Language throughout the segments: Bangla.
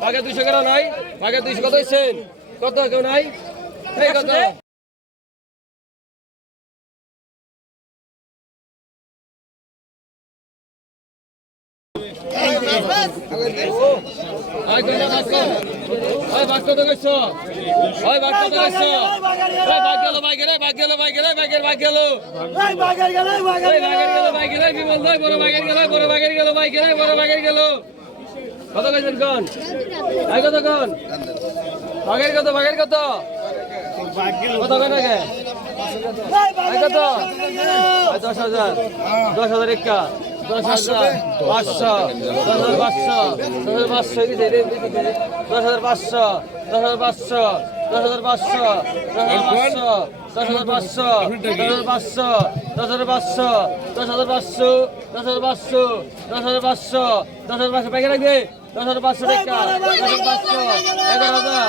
ভাগে দুইশো কেন নাই ভাগে দুইশো কত হয়েছেন কত কেউ নাই কত ওই ভাগ কত গেছ ওই ভাগ কত গেছ ওই ভাগ গেল ভাই গেলে ভাগ গেল ভাই গেলে ভাগের ভাগ গেল ওই ভাই গেলে বিমল ভাই বড় ভাগের গেল বড় ভাগের গেল ভাই গেলে বড় ভাগের গেল কত কইছেন কোন? আই কত কোন? বাঘের কত বাঘের কত? কত কেন গে আই কত? দশ হাজার। দশ হাজার একা দশ হাজার পাঁচশো। দশ হাজার পাঁচশো। দশ হাজার পাঁচশো। কি রে দশ হাজার পাঁচশো। দশ হাজার পাঁচশো। দশ হাজার পাঁচশো। দশ হাজার পাঁচশো, দশ হাজার পাঁচশো, দশ হাজার পাঁচশো, দশ হাজার পাঁচশো, দশ হাজার পাঁচশো, দশ হাজার পাঁচশো, দশ হাজার পাঁচশো পাইকে রাখবে। দশ হাজার পাঁচশো টাকা দশ হাজার পাঁচশো, এগারো হাজার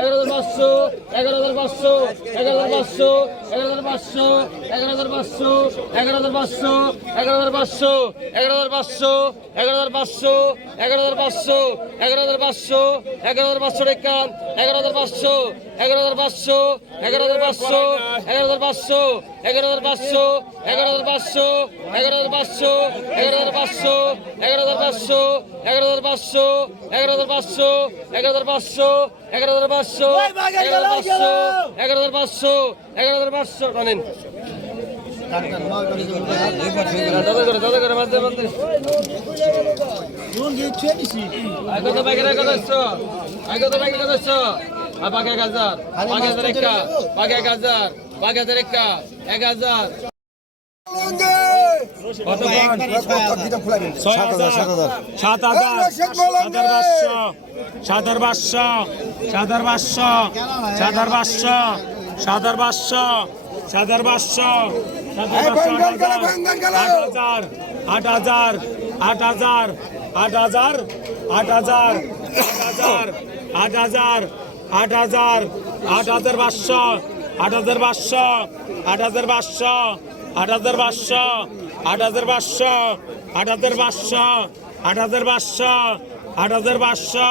এগারো হাজার পাঁচশো এগারো হাজার পাঁচশো এগারো হাজার পাঁচশো এগারো হাজার পাঁচশো এগারো হাজার পাঁচশো এগারো হাজার পাঁচশো এগারো হাজার পাঁচশো এগারো হাজার পাঁচশো এগারো হাজার পাঁচশো এগারো হাজার পাঁচশো এগারো হাজার পাঁচশো এগারো হাজার পাঁচশো টাকা এগারো হাজার পাঁচশো এগারো হাজার পাঁচশো এগারো হাজার পাঁচশো এগারো হাজার পাঁচশো এগারো হাজার পাঁচশো এগারো হাজার পাঁচশো এগারো হাজার পাঁচশো এগারো হাজার পাঁচশো এগারো হাজার পাঁচশো এগারো হাজার পাঁচশো এগারো হাজার পাঁচশো এগারো হাজার পাঁচশো এগারো হাজার পাঁচশো এগারো হাজার পাঁচশো এগারো হাজার পাঁচশো এগারো হাজার পাঁচশো টানেন দাদা করে দাদা করে বাইকের কত আসছো বাইকের কত আসছো বাঘ হাজার। বাঘ হাজার একটা বাঘ হাজার। বাঘ হাজার একটা এক হাজার সাত হাজার হাজার পাঁচশো সাত পাঁচশো সাত পাঁচশো হাজার পাঁচশো হাজার পাঁচশো সাত হাজার আট হাজার আট হাজার আট হাজার আট হাজার আট হাজার আট হাজার আট হাজার আট হাজার পাঁচশো আট হাজার পাঁচশো আট হাজার পাঁচশো আট হাজার পাঁচশো আট হাজার পাঁচশো আট হাজার পাঁচশো আট হাজার পাঁচশো আট হাজার পাঁচশো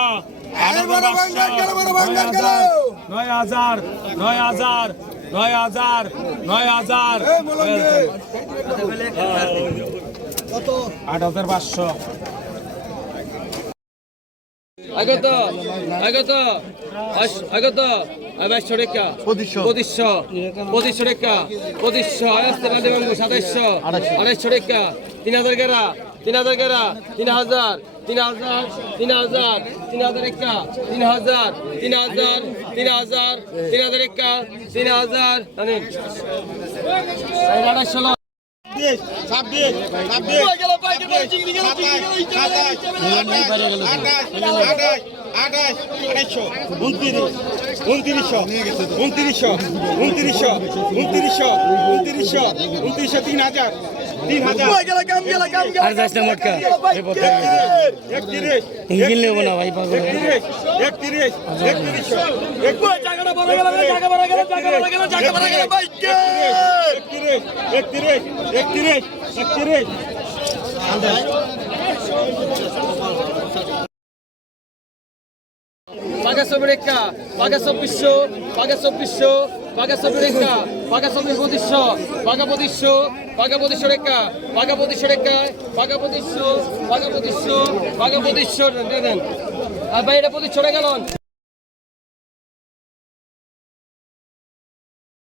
আট হাজার পাঁচশো নয় হাজার নয় হাজার নয় হাজার নয় হাজার আট হাজার পাঁচশো আগে তো আগে তো আগে তো বাইশশো টাকা পঁচিশশো পঁচিশশো টাকা পঁচিশশো আসতে না দেবেন সাতাইশশো আড়াইশো। টাকা তিন হাজার গেরা তিন হাজার গেরা তিন হাজার তিন হাজার তিন হাজার তিন হাজার একা তিন হাজার তিন হাজার তিন হাজার তিন হাজার একা তিন হাজার আড়াইশো ছাব্বিশ ছাব্বিশ ছাব্বিশ আঠাশ আঠাশ আঠাশ আঠাইশশো উনত্রিশ উনত্রিশশো উনত্রিশশো উনত্রিশশো উনত্রিশশো উনত্রিশশো উনত্রিশশো তিন হাজার তিন হাজার। আর না মোটকা। একত্রিশ ইঞ্জিন নেব না ভাই পাগল একত্রিশ একত্রিশ একত্রিশশো একত্রিশ একত্রিশ একত্রিশ বাঘা বাগাসবরেকা বাগাসবিশ্ব বাগাসবিশ্ব বাগাসবরেকা বাগাসবিপতিশ্ব বাগাপতিশ্ব বাগাপতিশ্ব রেখা বাগাপতিশ্ব রেখা বাগাপতিশ্ব বাগাপতিশ্ব বাগাপতিশ্ব ভাই, এটা প্রতিশ্ব রেখা